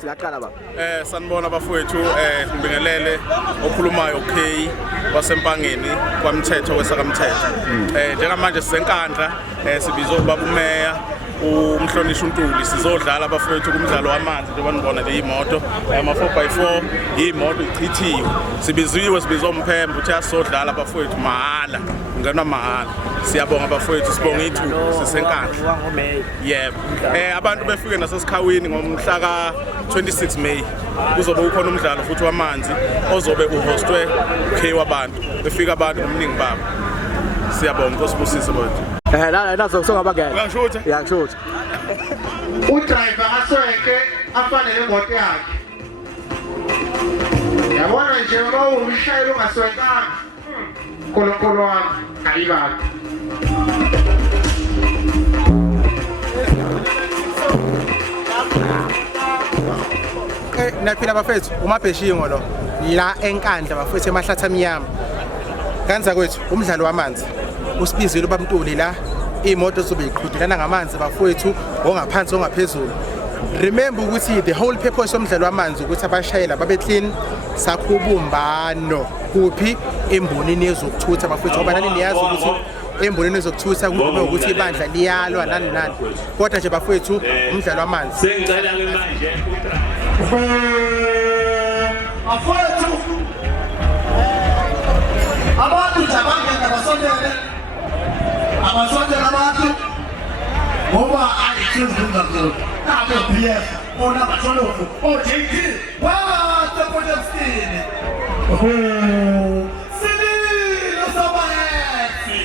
Singaqala baba. Sanibona bafowethu ngibingelele okhulumayo okay wasempangeni kwaMthetho wesakamthetho. Njengamanje sisenkandla sibizwa ubaba umeya umhlonishwa uNtuli sizodlala abafowethu kumdlalo wamanzi njengoba nibona le imoto ama 4x4 imoto ichithiwe sibizwa umphembe uthi asodlala abafowethu mahala ngena mahala siyabonga abafowethu sibonga ithuba sisenkandla yebo abantu befike nasesikhawini ngomhla ka 26 May kuzobe ukhona umdlalo futhi wamanzi ozobe uhostwe ukhe wabantu befika abantu ngomningi babo siyabonga nkosibusise bonke nazo kusongabangela. Uyashutha? Ngiyashutha. Udriver asweke afanele imoto yakhe. Yabona nje ngoba umshayeli ungaswekanga. Kolokolo wami ayibaka. Naphila bafethu umabheshingo lo la enkandla bafethu emahlatha amnyama. Kanza kwethu umdlalo wamanzi. Usibizile ubamntuli la imoto sobe iqhudelana ngamanzi bafowethu ongaphansi ongaphezulu. Remember ukuthi the whole purpose yomdlalo wamanzi ukuthi abashayela babe clean sakhubumbano kuphi embonini yezokuthutha bafowethu ngoba nani niyazi ukuthi embonini yezokuthutha kube ukuthi ibandla liyalwa nani kodwa nje bafowethu umdlalo wamanzi sengicela ke manje Afowethu abantu jabangena basondele abasondela abantu ngoba ayithunzunga kuzo nabe BF ona batholofu OJT wasePotchefstroom Sililo Sabathi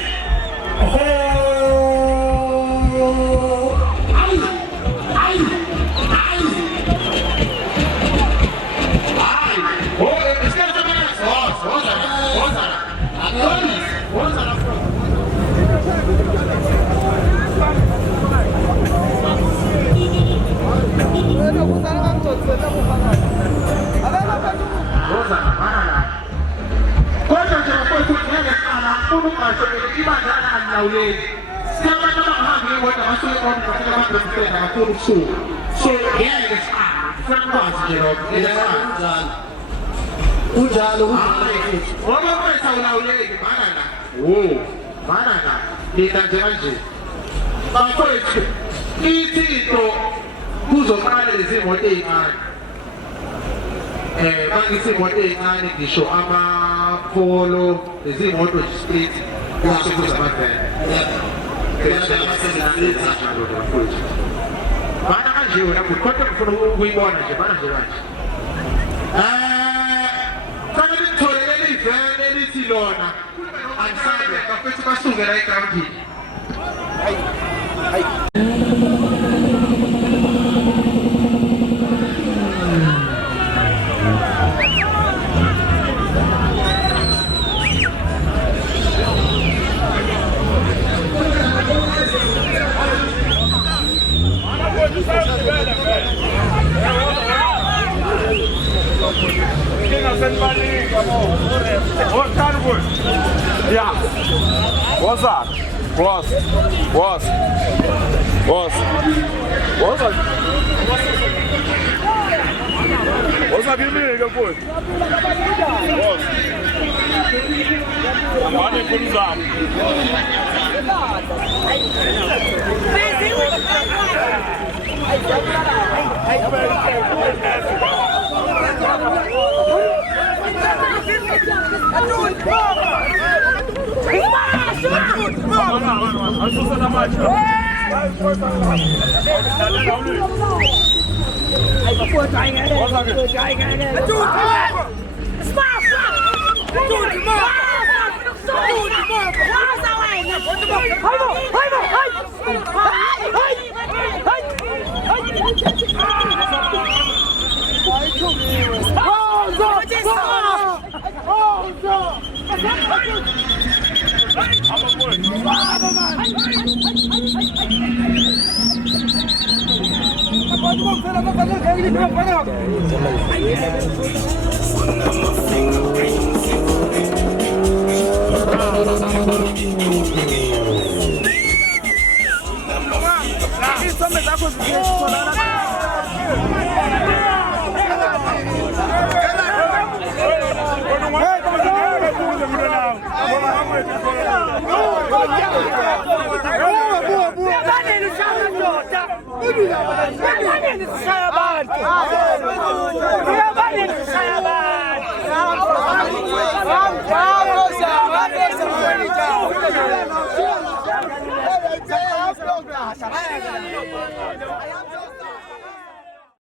imoto encane ngisho amapolo lezimoto street bana kanje wena kodwa kufuna ukuyibona nje bana nje kanje kanje litholele ivene lithi lona angisabe bafethu basuke la egroundini hayi Yeah. What's that? What's that you mean, good boy? What? Money comes up. Some Vamos,